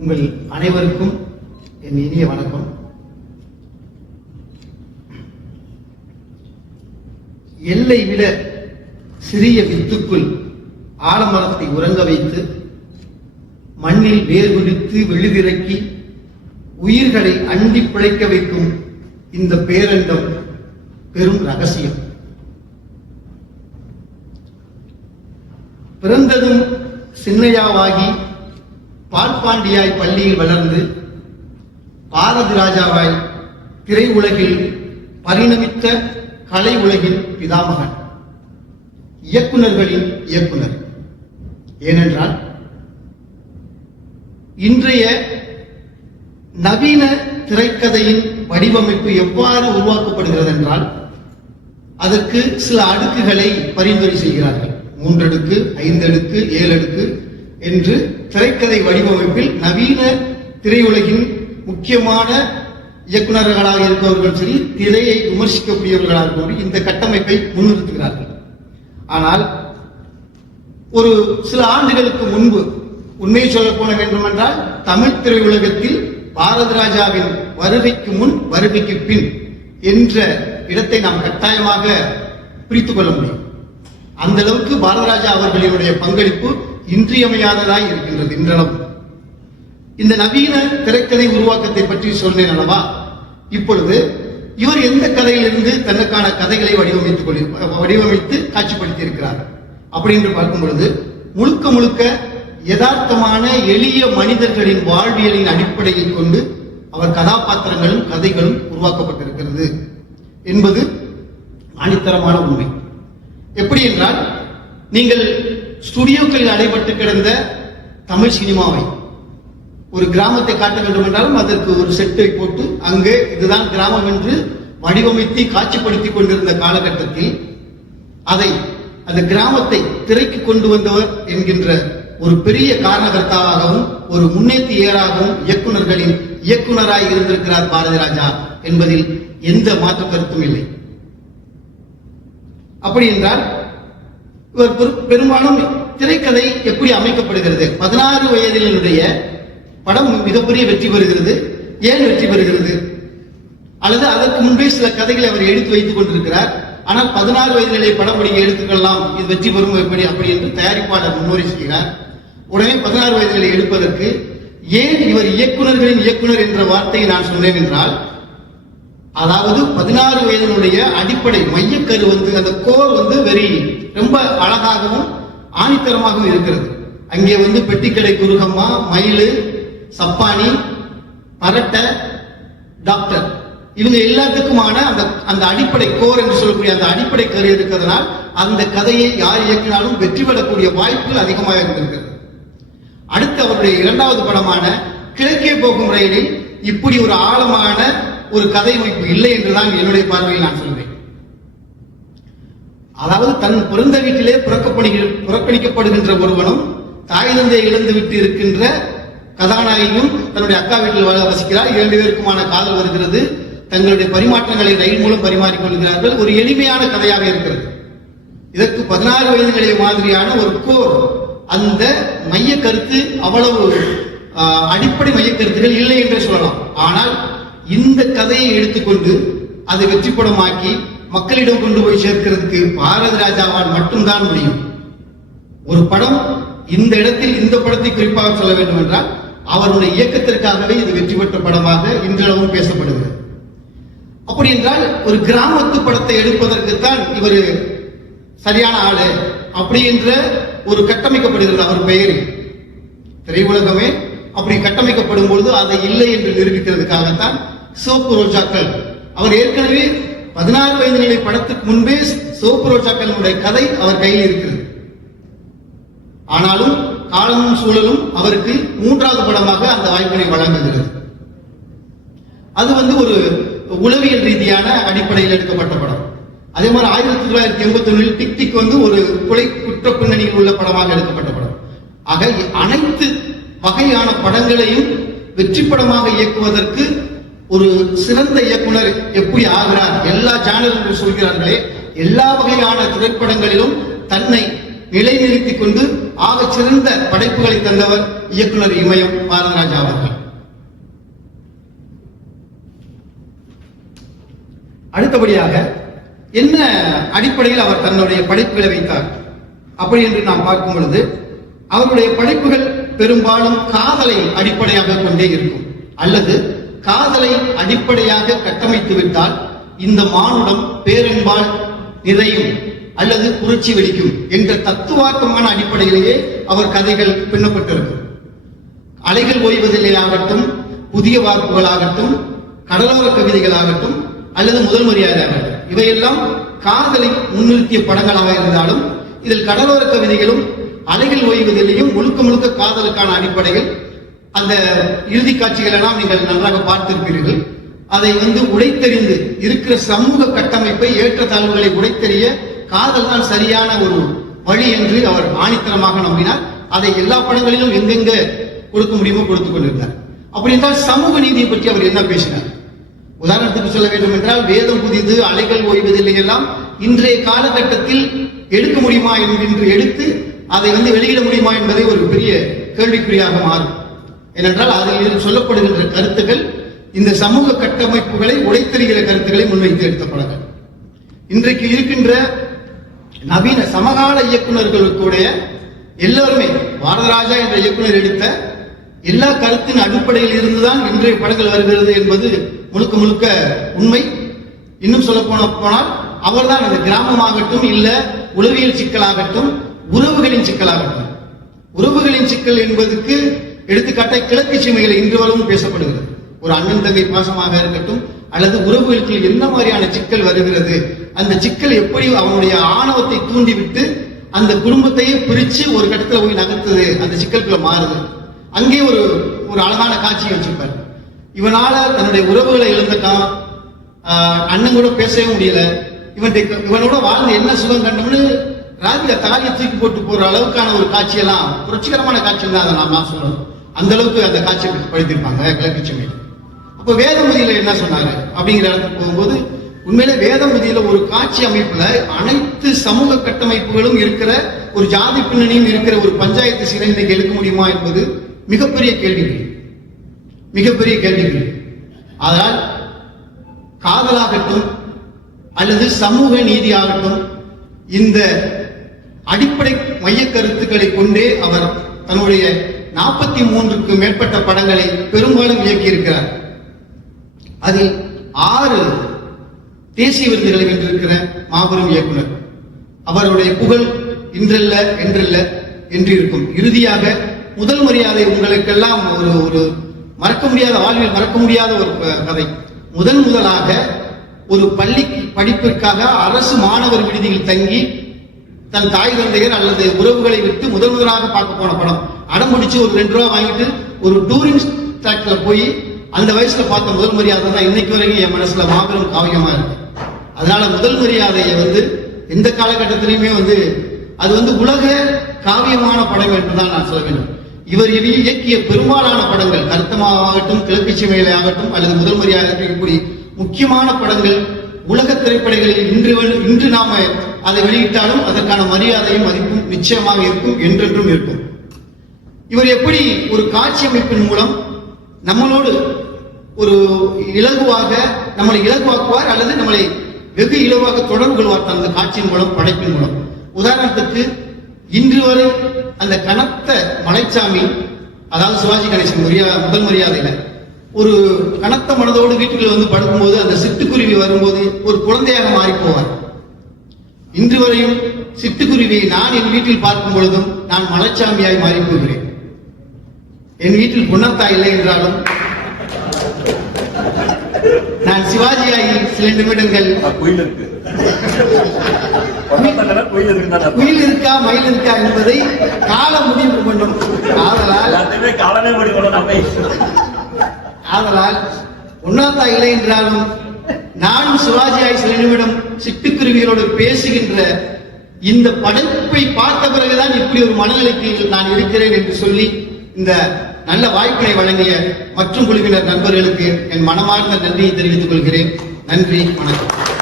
உங்கள் அனைவருக்கும் என் இனிய வணக்கம். எல்லை விட சிறிய வித்துக்குள் ஆலமரத்தை உறங்க வைத்து மண்ணில் வேர் பிடித்து விழுதிறக்கி உயிர்களை அண்டி பிழைக்க வைக்கும் இந்த பேரண்டம் பெரும் ரகசியம். பிறந்ததும் சின்னையாவாகி பால்பாண்டியாய் பள்ளியில் வளர்ந்து பாரதி ராஜாவாய் திரை உலகில் பரிணமித்த கலை உலகின் பிதாமகன், இயக்குனர்களின் இயக்குனர். ஏனென்றால் இன்றைய நவீன திரைக்கதையின் வடிவமைப்பு எவ்வாறு உருவாக்கப்படுகிறது என்றால் அதற்கு சில அடுக்குகளை பரிந்துரை செய்கிறார்கள். 3 அடுக்கு, 5 அடுக்கு, 7 அடுக்கு என்று திரைக்கதை வடிவமைப்பில் நவீன திரையுலகின் முக்கியமான இயக்குநர்களாக இருப்பவர்கள் சரி, திரையை விமர்சிக்கக்கூடியவர்களாக இருப்பவர்கள் இந்த கட்டமைப்பை முன்னிறுத்துகிறார்கள். ஆனால் ஒரு சில ஆண்டுகளுக்கு முன்பு உண்மையை சொல்ல போன வேண்டும் என்றால் தமிழ் திரையுலகத்தில் பாரதி ராஜாவின் வருகைக்கு முன் வருகைக்கு பின் என்ற இடத்தை நாம் கட்டாயமாக பிரித்துக் கொள்ள முடியும். அந்த அளவுக்கு பாரதி ராஜா அவர்களினுடைய பங்களிப்பு இன்றியமையாததாய் இருக்கின்றது. இன்றளவு இந்த நவீன திரைக்கதை உருவாக்கத்தை பற்றி சொன்னேன் அல்லவா? இப்பொழுது இவர் எந்த கதையிலிருந்து தனக்கான கதைகளை வடிவமைத்து காட்சிப்படுத்தி இருக்கிறார் அப்படி என்று பார்க்கும் பொழுது முழுக்க முழுக்க யதார்த்தமான எளிய மனிதர்களின் வாழ்வியலின் அடிப்படையை கொண்டு அவர் கதாபாத்திரங்களும் கதைகளும் உருவாக்கப்பட்டிருக்கிறது என்பது ஆணித்தரமான உண்மை. எப்படி என்றால், நீங்கள் ஸ்டுடியோக்களில் அடைபட்டு கிடந்த தமிழ் சினிமாவை ஒரு கிராமத்தை காட்ட வேண்டும் என்றாலும் அதற்கு ஒரு செட்டை போட்டு அங்கே இதுதான் கிராமம் என்று வடிவமைத்து காட்சிப்படுத்திக் கொண்டிருந்த காலகட்டத்தில் அதை அந்த கிராமத்தை திரைக்கு கொண்டு வந்தவர் என்கின்ற ஒரு பெரிய காரணகர்த்தாவாகவும் ஒரு முன்னேற்றியராகவும் இயக்குநர்களின் இயக்குனராய் இருந்திருக்கிறார் பாரதி ராஜா என்பதில் எந்த மாற்று கருத்தும் இல்லை. அப்படி என்றால் இவர் பெரும்பாலும் திரைக்கதை எப்படி அமைக்கப்படுகிறது? 16 வயதினுடைய படம் மிகப்பெரிய வெற்றி பெறுகிறது. ஏன் வெற்றி பெறுகிறது? அல்லது அதற்கு முன்பே சில கதைகளை அவர் எடுத்து வைத்துக் கொண்டிருக்கிறார். ஆனால் 16 வயதிலே படம் நீங்க எடுத்துக்கொள்ளலாம், இது வெற்றி பெறும் எப்படி அப்படி என்று தயாரிப்பாளர் முன்னுரை செய்கிறார். உடனே 16 வயதிலே எடுப்பதற்கு ஏன் இவர் இயக்குநர்களின் இயக்குனர் என்ற வார்த்தையை நான் சொன்னேன் என்றால், அதாவது 16 வயதினுடைய அடிப்படை மையக்கரு அந்த கோர் ரொம்ப அழகாகவும் ஆணித்தரமாகவும் இருக்கிறது. அங்கே பெட்டிக்கடை குருகம்மா, மயிலு, சப்பானி, பரட்டை, டாக்டர் இவங்க எல்லாத்துக்குமான அந்த அடிப்படை கோர் என்று சொல்லக்கூடிய அந்த அடிப்படை கரு இருக்கிறதுனால் அந்த கதையை யார் இயக்கினாலும் வெற்றி பெறக்கூடிய வாய்ப்புகள் அதிகமாக இருந்திருக்கிறது. அடுத்து அவருடைய 2வது படமான கிழக்கே போகும் ரயிலில் இப்படி ஒரு ஆழமான ஒரு கதை அமைப்பு இல்லை என்றுதான் என்னுடைய பார்வையில் நான் சொல்வேன். அதாவது தன் பிறந்த வீட்டிலே புறக்கணிக்கப்படுகின்ற ஒருவனும் தாய் தந்தையை இழந்து விட்டு இருக்கின்ற கதாநாயகியும் தன்னுடைய அக்கா வீட்டில் வசிக்கிறார். 2 பேருக்குமான காதல் வருகிறது. தங்களுடைய பரிமாற்றங்களை ரயில் மூலம் பரிமாறிக்கொள்கிறார்கள். ஒரு எளிமையான கதையாக இருக்கிறது. இதற்கு 16 வயதுகளை மாதிரியான ஒரு கோர், அந்த மைய கருத்து அவ்வளவு அடிப்படை மைய கருத்துகள் இல்லை என்றே சொல்லலாம். ஆனால் இந்த கதையை எடுத்துக்கொண்டு அதை வெற்றி படமாக்கி மக்களிடம் கொண்டு போய் சேர்க்கிறதுக்கு பாரதி ராஜாவால் மட்டும்தான் முடியும். ஒரு படம் இந்த இடத்தில் இந்த படத்தை குறிப்பாக சொல்ல வேண்டும் என்றால் அவருடைய இயக்கத்திற்காகவே இது வெற்றி பெற்ற படமாக இன்றளவும் பேசப்படுகிறது. அப்படி என்றால் ஒரு கிராமத்து படத்தை எடுப்பதற்குத்தான் இவர் சரியான ஆளு அப்படி என்ற ஒரு கட்டமைக்கப்படுகிறது அவர் பெயரில். திரையுலகமே அப்படி கட்டமைக்கப்படும் பொழுது அதை இல்லை என்று நிரூபிக்கிறதுக்காகத்தான் சிவப்பு ரோஜாக்கள், அவர் ஏற்கனவே 16 வயது நிலை படத்துக்கு முன்பே சிவப்பு ரோஜாக்களுடைய கதை அவர் கையில் இருக்கிறது. ஆனாலும் காலமும் சூழலும் அவருக்கு 3வது படமாக அந்த வாய்ப்பினை வழங்குகிறது. அது ஒரு உளவியல் ரீதியான அடிப்படையில் எடுக்கப்பட்ட படம். அதே மாதிரி 1981 டிக் டிக் ஒரு கொலை குற்ற பின்னணியில் உள்ள படமாக எடுக்கப்பட்ட படம். ஆக அனைத்து வகையான படங்களையும் வெற்றி படமாக இயக்குவதற்கு ஒரு சிறந்த இயக்குனர் எப்படி ஆகிறார்? எல்லா ஜானர்கள் சொல்கிறார்களே, எல்லா வகையான திரைப்படங்களிலும் தன்னை நிலைநிறுத்திக் கொண்டு ஆகச் சிறந்த படைப்புகளை தந்தவர் இயக்குனர் இமயம் பாரதிராஜா அவர்கள். அடுத்தபடியாக என்ன அடிப்படையில் அவர் தன்னுடைய படைப்புகளை வைத்தார் அப்படி என்று நாம் பார்க்கும் பொழுது, அவருடைய படைப்புகள் பெரும்பாலும் காதலை அடிப்படையாக கொண்டே இருக்கும், அல்லது காதலை அடிப்படையாக கட்டமைத்து விட்டால் இந்த மானுடம் பேரன்பால் நிறையும் அல்லது புரட்சி வெடிக்கும் என்ற தத்துவார்த்தமான அடிப்படையிலேயே அவர் கதைகள் பின்னப்பட்டிருக்கும். அலைகள் ஓய்வதில்லையாகட்டும், புதிய வார்ப்புகளாகட்டும், கடலோர கவிதைகளாகட்டும் அல்லது முதல் மரியாதையாகட்டும், இவையெல்லாம் காதலை முன்னிறுத்திய படங்களாக இருந்தாலும் இதில் கடலோர கவிதைகளும் அலைகள் ஓய்வதில்லையும் முழுக்க முழுக்க காதலுக்கான அடிப்படைகள். அந்த இறுதி காட்சிகள் எல்லாம் நீங்கள் நன்றாக பார்த்திருப்பீர்கள். அதை உடைத்தெறிந்து இருக்கிற சமூக கட்டமைப்பை, ஏற்றத்தாழ்வுகளை உடைத்தெறிய காதல் தான் சரியான ஒரு வழி என்று அவர் ஆணித்தனமாக நம்பினார். அதை எல்லா படங்களிலும் எங்கெங்க கொடுக்க முடியுமோ கொடுத்துக் கொண்டிருந்தார். அப்படி என்றால் சமூக நீதியை பற்றி அவர் என்ன பேசினார்? உதாரணத்துக்கு சொல்ல வேண்டும் என்றால், வேதம் புதிது, அலைகள் ஓய்வதில்லை எல்லாம் இன்றைய காலகட்டத்தில் எடுக்க முடியுமா என்று எடுத்து அதை வெளியிட முடியுமா என்பதை ஒரு பெரிய கேள்விக்குறியாக மாறும். ஏனென்றால் அதில் சொல்லப்படுகின்ற கருத்துக்கள் இந்த சமூக கட்டமைப்புகளை உடைத்தெறிகிற கருத்துக்களை முன்வைத்து எடுத்த படங்கள். இன்றைக்கு இருக்கின்ற நவீன சமகால இயக்குநர்களுடைய எல்லோருமே பாரதிராஜா என்ற இயக்குனர் எடுத்த எல்லா கருத்தின் அடிப்படையில் இருந்துதான் இன்றைய படங்கள் வருகிறது என்பது முழுக்க முழுக்க உண்மை. இன்னும் சொல்ல போனால் அவர்தான் அந்த கிராமமாகட்டும், இல்ல உளவியல் சிக்கலாகட்டும், உறவுகளின் சிக்கலாகட்டும், உறவுகளின் சிக்கல் என்பதற்கு எடுத்துக்காட்டாய் கிழக்கு சீமைகளை இன்று வரையும் பேசப்படுகிறது. ஒரு அண்ணன் தங்கை பாசமாக இருக்கட்டும், அல்லது உறவுகளுக்கு என்ன மாதிரியான சிக்கல் வருகிறது, அந்த சிக்கல் எப்படி அவனுடைய ஆணவத்தை தூண்டிவிட்டு அந்த குடும்பத்தையே பிரிச்சு ஒரு கட்டத்தில் போய் நகர்த்துது, அந்த சிக்கலுக்குள்ள மாறுது. அங்கே ஒரு ஒரு அழகான காட்சியை வச்சிருப்பார். இவனால தன்னுடைய உறவுகளை இழந்துட்டான், அண்ணன் கூட பேசவே முடியல, இவனோட வாழ்ந்து என்ன சுகம் கண்டோம்னு ராதிகா தாலியை தூக்கி போட்டு போற அளவுக்கான ஒரு காட்சியெல்லாம் புரட்சிகரமான காட்சி தான். அதை நான் சொல்லணும், அந்த அளவுக்கு அந்த காட்சியை படுத்திருப்பாங்க கிழக்கு சீமையில். அப்ப வேதமதியில என்ன சொன்னாரு அப்படிங்கிற இடத்துக்கு போகும்போது, உண்மையிலே வேதமதியில ஒரு காட்சி அமைப்புல அனைத்து சமூக கட்டமைப்புகளும் இருக்கிற, ஒரு ஜாதி பின்னணியும் இருக்கிற ஒரு பஞ்சாயத்து சீனை இன்னைக்கு எடுக்க முடியுமா என்பது மிகப்பெரிய கேள்விகள், மிகப்பெரிய கேள்விகள். அதனால் காதலாகட்டும் அல்லது சமூக நீதியாகட்டும், இந்த அடிப்படை மைய கருத்துக்களை கொண்டே அவர் தன்னுடைய 43க்கு மேற்பட்ட படங்களை பெரும்பாலும் இயக்கியிருக்கிறார். அதில் 6 தேசிய விருதுகளை வென்றிருக்கிற மாபெரும் இயக்குனர். அவருடைய புகழ் இன்றல்ல என்றல்ல என்று இருக்கும். இறுதியாக முதல் மரியாதை உங்களுக்கெல்லாம் ஒரு மறக்க முடியாத, வாழ்வில் மறக்க முடியாத ஒரு கதை. முதலாக ஒரு பள்ளி படிப்பிற்காக அரசு மாணவர் விடுதியில் தங்கி தன் தாய் தந்தையர் அல்லது உறவுகளை விட்டு முதலாக பார்க்க போன படம். அடம் முடிச்சு ஒரு 2 ரூபா வாங்கிட்டு ஒரு டூரிங் ட்ராக்ல போய் அந்த வயசுல பார்த்த முதல் மரியாதை தான் இன்னைக்கு வரைக்கும் என் மனசுல மாபெரும் காவியமா இருக்கு. அதனால முதல் மரியாதையை எந்த காலகட்டத்திலையுமே அது உலக காவியமான படம் என்றுதான் நான் சொல்ல வேண்டும். இவர் இயக்கிய பெரும்பாலான படங்கள், கருத்தமாகட்டும், கிழக்கு சீமையிலே ஆகட்டும் அல்லது முதல் மரியாதை இருக்கக்கூடிய முக்கியமான படங்கள் உலக திரைப்படங்களில் இன்று நாம அதை வெளியிட்டாலும் அதற்கான மரியாதையும் மதிப்பும் நிச்சயமாக இருக்கும், என்றென்றும் இருக்கும். இவர் எப்படி ஒரு காட்சி அமைப்பின் மூலம் நம்மளோடு ஒரு இலகுவாக நம்மளை இலகுவாக்குவார் அல்லது நம்மளை வெகு இலவாக தொடர்பு கொள்வார் அந்த காட்சியின் மூலம், படைப்பின் மூலம். உதாரணத்துக்கு இன்று வரை அந்த கனத்த மலைச்சாமி, அதாவது சிவாஜி கணேசன் முதல் மரியாதையில ஒரு கனத்த மனதோடு வீட்டுக்குள்ள படுக்கும்போது அந்த சிட்டுக்குருவி வரும்போது ஒரு குழந்தையாக மாறி போவார். இன்று வரையும் சிட்டுக்குருவியை நான் என் வீட்டில் பார்க்கும் பொழுதும் நான் மலைச்சாமியாய் மாறி போகிறேன். என் வீட்டில் பொன்னத்தா இல்லை என்றாலும் நான் சிவாஜியாகி சில நிமிடங்கள் குயில் இருக்கா மயில் இருக்கா என்பதை காலம் முடிவு பண்ணும். ஆதலால் பொன்னத்தா இல்லை என்றாலும் நான் சிவாஜியாய் சில நிமிடம் சிட்டுக்குருவிகளோடு பேசுகின்ற இந்த படைப்பை பார்த்த பிறகுதான் இப்படி ஒரு மனநிலைக்கு நான் இருக்கிறேன் என்று சொல்லி இந்த நல்ல வாய்ப்பை வழங்கிய மற்றும் குழுவினர் நண்பர்களுக்கு என் மனமார்ந்த நன்றியை தெரிவித்துக் கொள்கிறேன். நன்றி, வணக்கம்.